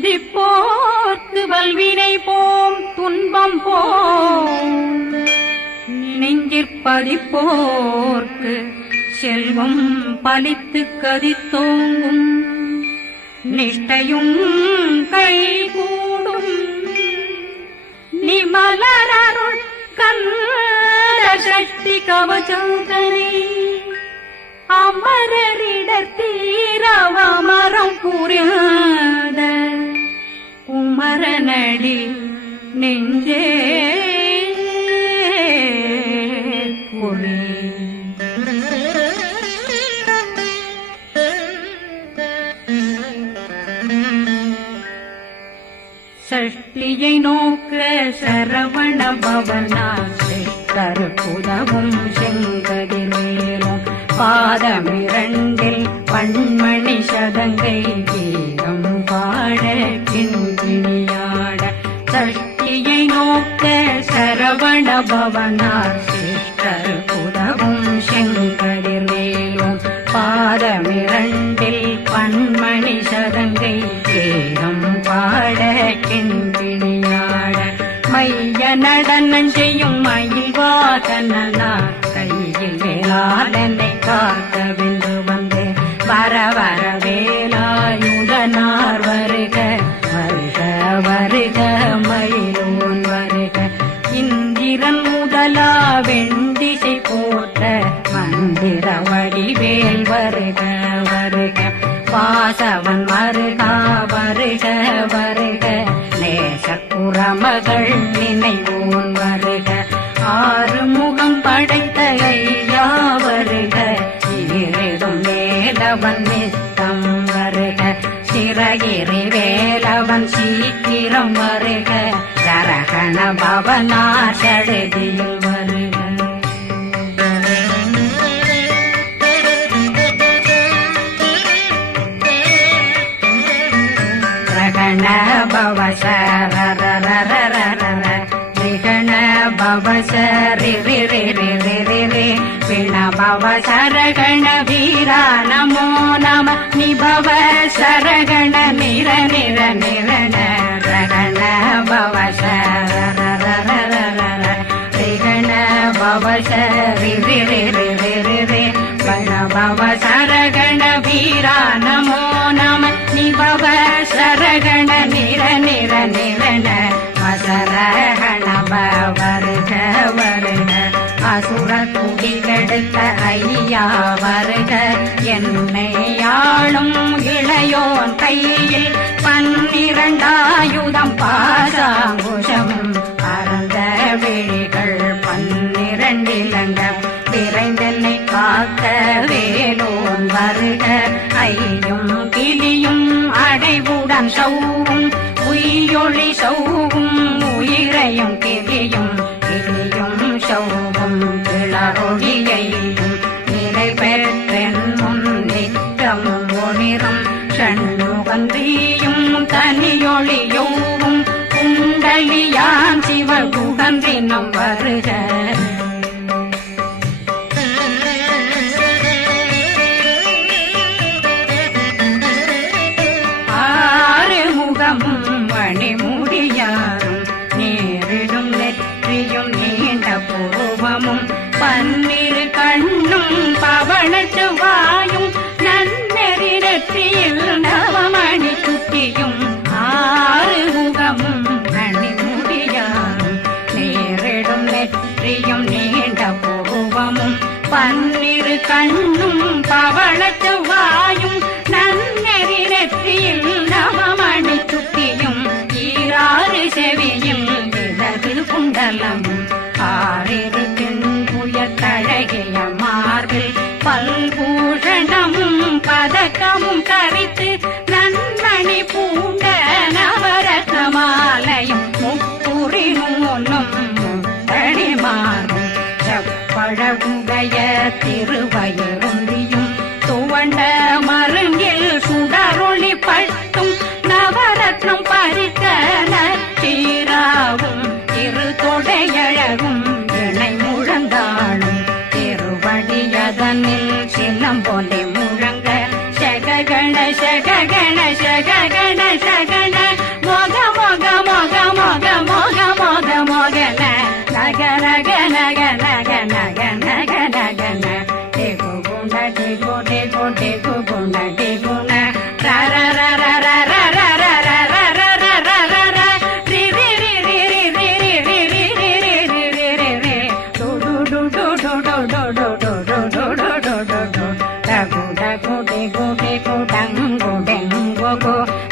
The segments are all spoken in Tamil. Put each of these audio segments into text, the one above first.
துதிப்போர்க்கு வல்வினை போம் துன்பம் போம் நெஞ்சிற்பதிப்போர்க்கு செல்வம் பலித்து கதித்தோங்கும் நிஷ்டையும் கைகூடும் நிமலரருள் கந்த சக்தி கவசந்தனை அமரரிடத்தீரவமரம் புரியாத குமரனடி நெஞ்சே பொறி சஷ்டியை நோக்க சரவண பவனார் கருப்புதவும் செங்கதிர்வேலும் பாதமிரண்டில் பண்மணி சதங்கை கீதம் பாட கிண்கிணியாட சஷ்டியை நோக்க சரவண பவனார் கருப்புதவும் செங்கதிர்வேலும் பாதமிரண்டில் பண்மணி சதங்கை கீதம் பாட கிண்கிணியாட மைய நடனம் செய்யும் மயில்வாதனார் கையில் வேளாளனை காக்க வென்று வந்து வர வர வேலாயுதனார் வருக வருக வருக மயிலோன் வருக இந்திரன் முதலா வெண்டிசை போற்ற மந்திர வடிவேல் வருக வருக வாசவன் வருகா வருக வருக நேசக்குறமகள் நினைவோன் வருக ஆறு முகம் படைத்த ஐயா வருக இருதும் வேலவன் நித்தம் வருக சிறகிரி வேலவன் சீக்கிரம் வருக சரகண பவனார் சடுதியில் வருக ரகண பவசரரரரரர ரிகண பவசரி ரி ரி ரி ரி ரி ரி பிண பவசரகண வீரா நமோ நம நிபவ சரகண நிர நிர நிரண ரகண பவசரரரரரர ரிகண பவசரி ரி ரி ரி ரி ரி ரி பிண பவசரகண வீரா நமோ நம நிபவ சரகண நிர நிர நிரண அசரகண வருக வருக அசுர குடி கெடுத்த ஐயா வருக என்னை ஆளும் இளையோன் கையில் 12 பாசாங்குஷம் பரந்த விழிகள் 12 இலங்கம் விரைந்தென்னை காக்க வேலோன் வருக ஐயும் கிளியும் அடைவுடன் சௌவும் உயிரொளி சௌவும் உயிரையும் கிளியும் கிளியும் சௌவும் கிளரொளியையும் நிலை பெற்றென் முன் நித்தமும் ஒளிரும் ஷண்முகந்தியும் தனியொளியோவும் குண்டலியான் சிவகுகந்தினம் வருக மணிமுடியாரும் நேரிடும் நெற்றியும் நீண்ட பூவமும் 12 கண்ணும் பவனத்து வாயும் நன்னெறி நெற்றியில் நவமணி குட்டியும் 6 முகமும் மணிமுடியாரும் நேரிடும் நெற்றியும் நீண்ட பூவமும் 12 கண்ணும் பவனத்து வாயும் நன்னெறி நெற்றியில் நவமணி குட்டியும் 6 செவியும் விலகு குண்டலம் 6 தின்புயத்தழகிய மார்பில் பல்பூஷணமும் பதக்கமும் தரித்து நன்மணி பூண்ட நவரத்ன மாலையும் முப்புரி நூலும் முத்தணிமாறும் செப்பழகுடைய திருவயருந்தியும் துவண்ட மருங்கில் சுடரொளி பட்டும் நவரத்னம் பறித்த நச்சீராவும் திருத்தொடையழகும் இணை முழங்காலும் திருவடியதனில் சிலம்பொலி முழங்க சககண சககண சககண சகண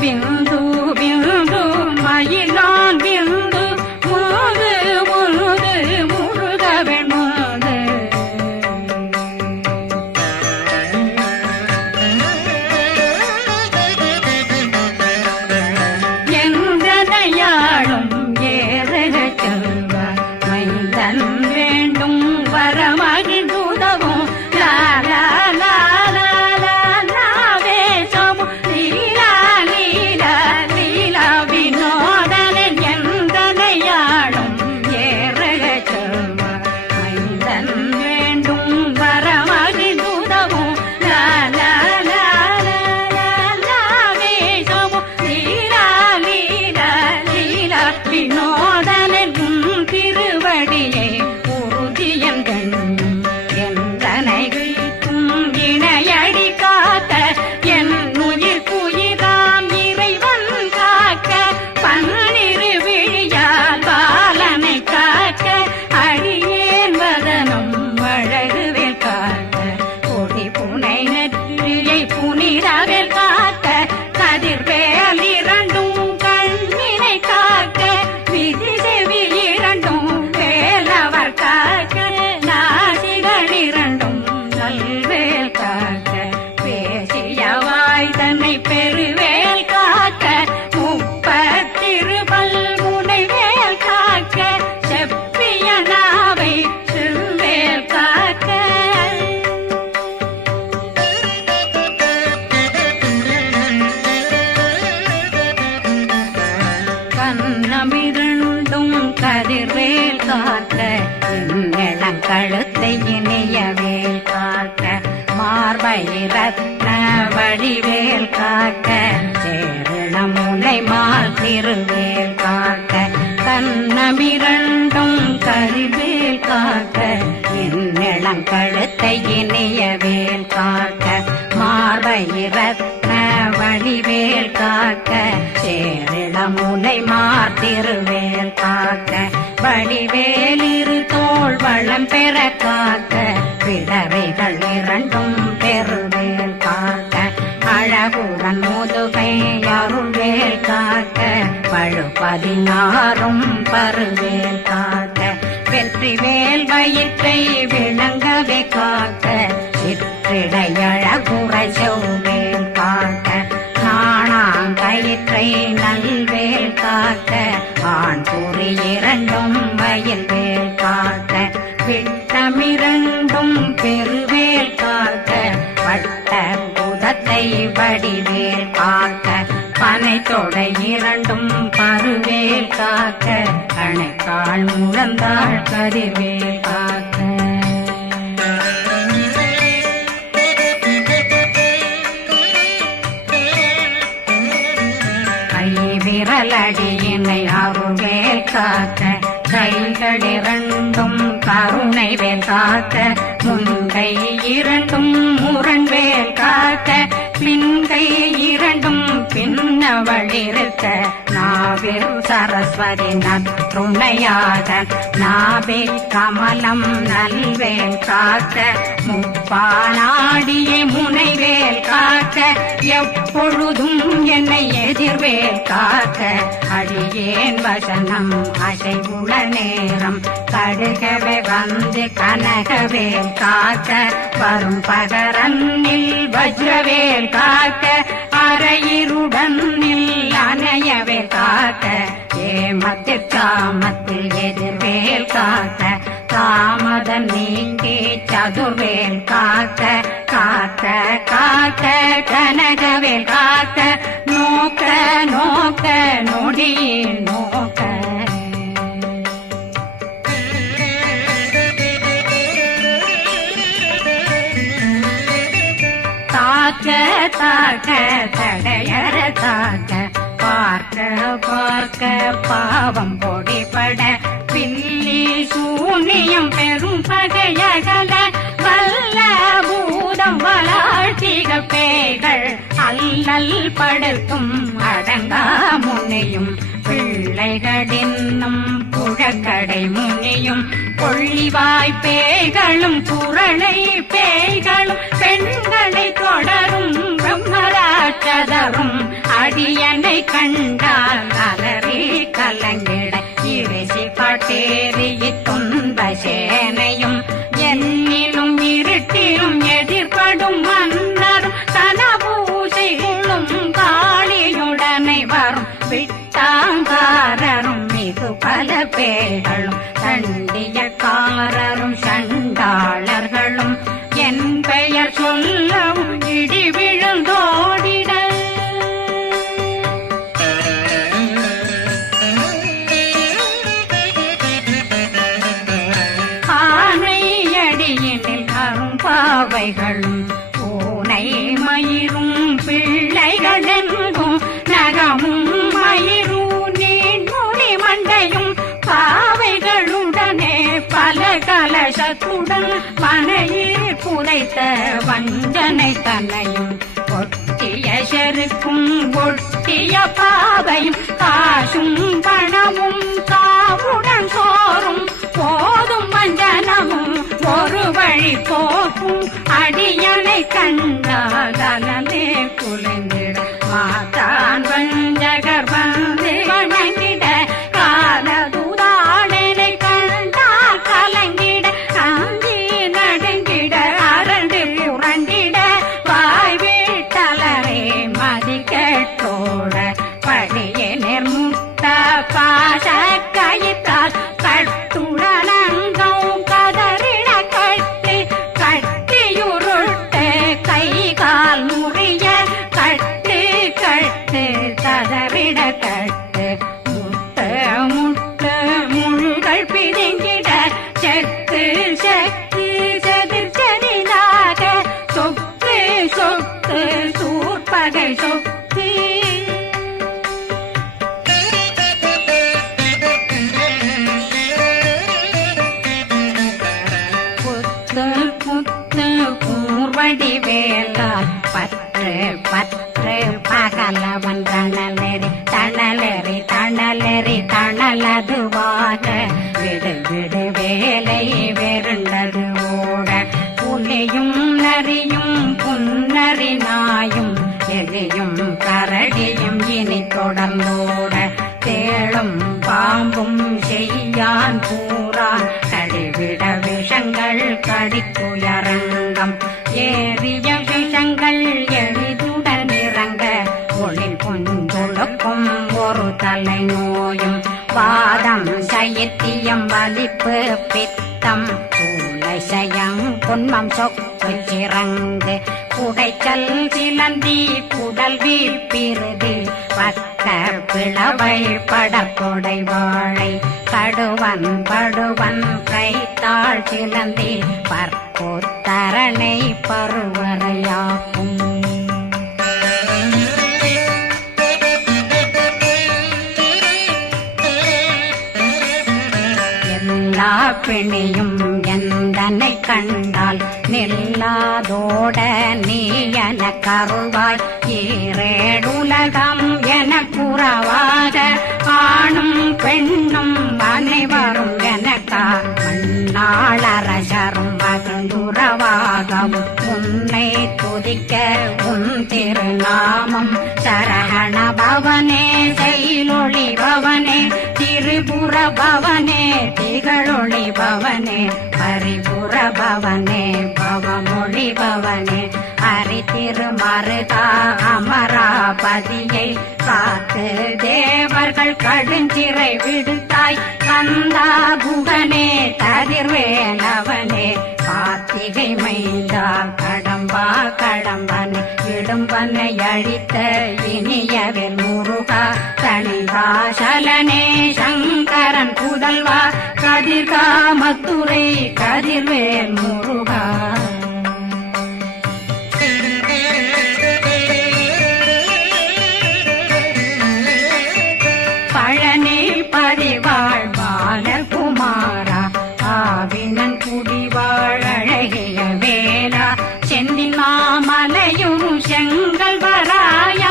பிந்து பிந்து மயிலான் பிந்து முழுது முழுது முழுக வெண்முது எந்தனையாளும் ஏறக செல்வ மைந்தன் வேண்டும் வரமகிழ்ந்துதவும் லாலா கண்ணமிரண்டும் கதிர்வேல் காக்க இளங்கழுத்தை இணையவேல் காக்க மார்பை ரத்ன வடிவேல் காக்க சேரணம் முனை மால் திருவேல் காக்க கண்ணமிரண்டும் கதிர்வேல் காக்க இளங்கழுத்தை இணையவேல் காக்க மார்பை ரத்ன வடிவேல் காக்க சேரிளம் முனை மார்த்திருவேல் காக்க வடிவேலிரு தோள் வளம் பெற காக்க விடவைகள் இரண்டும் பெருவேல் காக்க அழகுடன் முதுகை அருள்வேல் காக்க பழு 16 பருவேல் காக்க வெற்றிவேல் வயிற்றை விளங்கவே காக்க சிற்றிடையழகுறை செவ்வேல் காக்க நாணாங்கயிற்றை நல்வேல் காக்க ஆண் குறி இரண்டும் வயல்வேல் காக்க விட்டமிரண்டும் பெருவேல் காக்க வட்ட புதத்தை வடிவேல் காக்க பனை தொடை இரண்டும் பருவேல் காக்க கணைக்கால் முழந்தாள் கதிர்வேல் காக்க விரலடியினை அருள்வேல் காக்க கைகள் இரண்டும் கருணை வேல் காக்க முன்கை இரண்டும் முரண்வேல் காக்க பின்கை இரண்டும் பின்னவளிருக்க நாவில் சரஸ்வதி நற்றுணையாக நாபி கமலம் நல்வேல் காக்க முப்பானாடியை முனைவேல் காக்க எப்பொழுதும் என்னை எதிர்வேல் காக்க அடியேன் வசனம் அசைவுள நேரம் கடுகவே வந்து கனகவேல் காக்க வரும் பகரன்னில் வஜ்ரவேல் காக்க அரையிருடன் அணையவே காக்க ஏமத்தில் காமத்தில் எதிர்வேல் காக்க தாமதம் நீங்கி சதுர்வேல் காக்க காக்க காக்க கனகவேல் காக்க நோக்க நோக்க நொடியில் நோக்க தாக்க தாக்க தடையற தாக்க பார்க்க பார்க்க பாவம் பொடிபட பில்லி சூனியம் பெரும் பகையகல வல்ல பூதம் அல்லல் படுத்தும் அடங்கா முனையும் பிள்ளைகளின்னும் புழக்கடை முனியும் கொள்ளிவாய் பேய்களும் குரளை பேய்களும் பெண்களை தொடரும் பிரம்மராட்சதரும் அடியனை கண்டால் அலறி கலங்கிட இறைசி பாட்டேறிய துன்ப சேனையும் என்னிலும் இருட்டிலும் எதிர்படும் மன்னரும் தனபூசைகளும் காளியுடனை வரும் விட்டாங்காரரும் மிகு பல பேர்களும் சண்டியக்காரரும் சண்டாளர்களும் என் பெயர் சொல்லவும் இடி விழுந்தோடிட ஆனையடியினில் அரும்பாவைகளும் பூனை மயிரும் பிள்ளைகளெங்கும் நகமும் மயிரும் நீண்முடி மண்டையும் பாவைகளுடனே பல கலசத்துடன் மனையில் புதைத்த வஞ்சனை தன்னையும் ஒட்டிய செருக்கும் ஒட்டிய பாவையும் காசும் பணமும் காவுடன் சோறும் போதும் வஞ்சனமும் ஒரு வழி போக்கும் அடியனை கண்டாகலே குலைந்திட மாதான் வஞ்சகர் வந்து வணங்கிட காலதுதாளனை கண்டால் கலங்கிட அஞ்சி நடுங்கிட அரண்டு புரண்டிட வாய் வீட்டலரே மதி கேட்டோட படியே நிர்முட்ட பாச கயிற்றால் கட்டுடலங்கும் கதறிட கட்டி கட்டியுருட்டு கை கால் முறிய கட்டு கட்டு கதறிட கட்டு முட்டு முட்டு முள்கள் பிதுங்கிட செத்து செத்து செதிர் செதிலாக சொக்கு சொக்கு சூர்பகை சொக்கு புத்து புத்து கூர்வடி வேலால் பற்று பற்று பகலவன் தணலெறி தணலெறி தணலெறி தணலதுவாக விடு விடு வேலை வெருண்டது ஓட புலியும் நரியும் புன்னரி நாயும் எலியும் கரடியும் இனி தொடர்ந்தோட தேளும் பாம்பும் செய்யான் பூரான் கடிவிட விஷங்கள் கடித்துயரங்கம் ஏறிய விஷங்கள் எளிதுடன் இறங்க ஒளில் புஞ்சொழுக்கும் ஒரு தலை நோயும் வாதம் சைத்தியம் வலிப்பு பித்தம் சயம் பொன்மம் சொக்கு சிறங்கு குடைச்சல் சிலந்தி குடல் வீழ்பிருதி பக்க பிளவை படக்கொடை வாழை கடுவன் படுவன் கைத்தாள் சிலந்தி பற்போத்தரணை பருவரையாக்கும் எல்லா பிணியும் எந்தனை கண்டால் நில்லாதோட நீ என கருவாய் ஈரேடுலகம் என குறவாக ஆணும் பெண்ணும் அனைவரும் எனக்கா மண்ணாளரசரும் மகிழ்ந்துறவாகவும் உன்னை துதிக்க உன் திருநாமம் சரகண பவனே செயலொளி பவனே திரிபுர பவனே திகழொளி பவனே பரிபுர பவனே பவமொழி பவனே ஹரி திருமருகா அமராபதியை காத்து தேவர்கள் கடுஞ்சிறை விடுத்தாய் கந்தா குகனே கதிர்வேலவனே கார்த்திகை மைந்தா கடம்பா கடம்பனை இடும்பனை அழித்த இனியவில் முருகா தனிவாசலனே சங்கரன் புதல்வா கதிர்காமத்துறை கதிர்வேல் முருகா பழனி பதிவாழ் பாலகுமாரா ஆவினன் குடிவாழ் அழகிய வேலா செந்தில் மாமலையும் செங்கல் வராய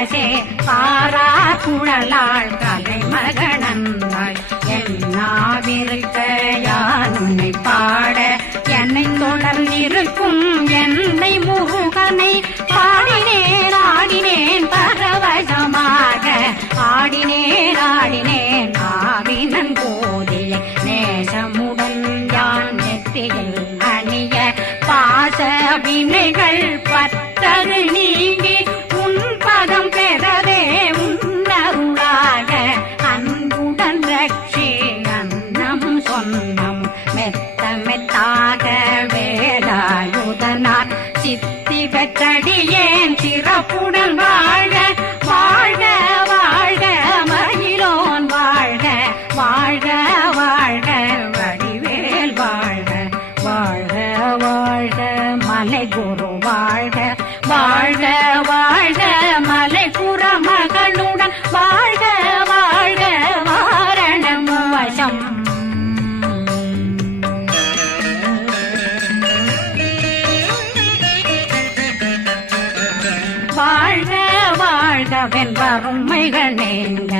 அரசே பாரா குழலாள் கலைமகனந்தாய் என்னாவிருக்க யான் உன்னை பாட என்னை தொடர்ந்திருக்கும் என்னை முருகனை பாடினேன் ஆடினேன் பரவசமாக ஆடினேன் ஆடினேன் ஆவினன் போதிய நேசமுடன் யான் நெற்றியில் அணிய பாச வினைகள் பற்றரு நீங்கி உன் பதம் பெறவே உன்னருளாக அன்புடன் ரட்சி அன்னம் சொன்னம் மெத்த மெத்தாக வேலாயுதனார் சித்தி பெற்றடியேன் சிறப்புடன் வாழ்க வாழ்க வாழ்க மகிழோன் வாழ்க வாழ்க வாழ்க வடிவேல் வாழ்க வாழ்க வாழ்க மலை குரு வாழ்க வாழ்க வாழ்க மலை குறமகளுடன் வாழ்க வாழ்க வாரணம் வசம் வாழ்க வாழ்க வெண்பருமைகள் நீங்க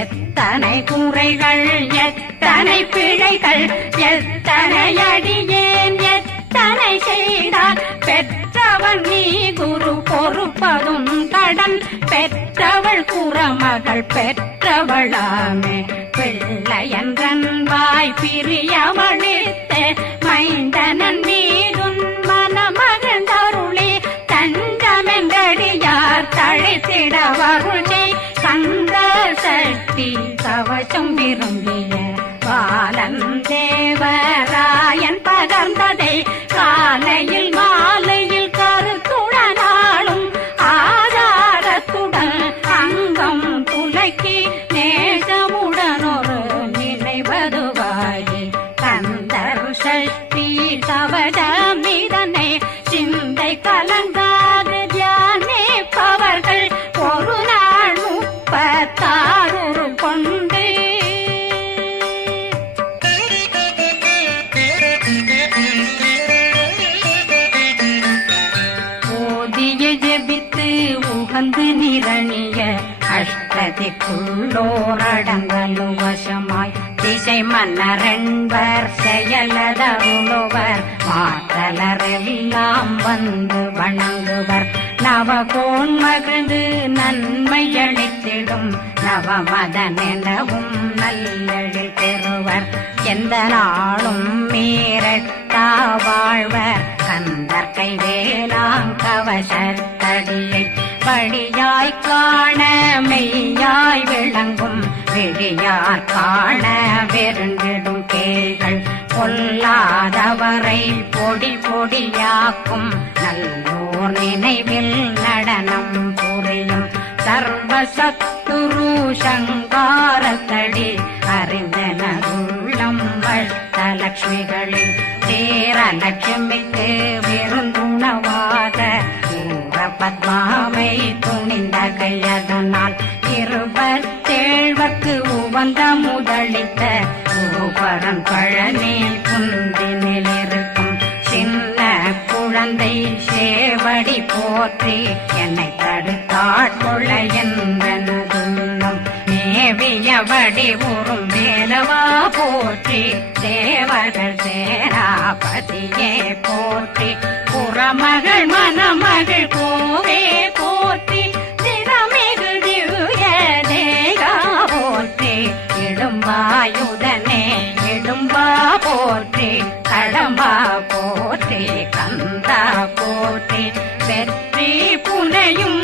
எத்தனை குறைகள் எத்தனை பிழைகள் எத்தனை அடியேன் எத்தனை செய்தார் பெற்றவன் நீ குரு பொறுப்பதும் கடன் பெற்றவள் குறமகள் பெற்றவளாமே பிள்ளையன்றன் வாய் பிரியவழித்த மைந்தனன் மீதுன் மனமகந்தருளே தஞ்சமென்றடியார் தழைத்திட வருளே கந்த சக்தி கவசம் விரும்பிய பாலன் தேவராயன் பகர்ந்ததை காலையில் மாலையில் கருத்துடனாலும் ஆதாரத்துடன் அங்கம் துலக்கி நேசமுடனொரு நினைவதுவாகி கந்தர் சக்தி கவசமிதனை சிந்தை கலங்காது தியானிப்பவர்கள் ஒரு நாள் 36 கொண்டு ஓதிய ஜெபித்து உகந்து நிரணிய அஷ்டதிக்குள்ளோரடங்கலும் வசமாய் திசை மன்னரென்பர் செயலதருளுவர் மாற்றலரெல்லாம் வந்து வணங்குவர் நவகோன் மகிழ்ந்து நன்மையளித்திடும் நவமதனெனவும் நல்லெழில் பெறுவர் எந்த நாளும் மீறட்டா வாழ்வர் கந்தர் கைவேலாங் கவசத்தடியை படியாய் காண மெய்யாய் விளங்கும் விழியார் காண வெருண்டிடும் கேள்கள் பொல்லாதவரை பொடி பொடியாக்கும் நல்லோர் நினைவில் நடனம் புரியும் சர்வசத்துரு சங்காரத்தடி அறிந்தனருள்ளம் வஷ்டலட்சுமிகளில் சேரலட்சுமிக்கு விருந்துணவாக பத்மாவை துணிந்த கையதனால் 27 உவந்த முதலித்த ஊபரன் பழனி குந்தினில் இருக்கும் சின்ன குழந்தை சேவடி போற்றி என்னை தடுத்தாட்கொள்ள என்பனதுள்ளம் மேவியபடி உறும் வேலவா போற்றி தேவர்கள் சேராபதியே போற்றி புறமகள் மணமகள் கோவே போற்றி திறமிகு திவ்ய தேகா போற்றி இடும்பாயுதனே இடும்பா போற்றி கடம்பா போற்றி கந்தா போற்றி வெற்றி புனையும்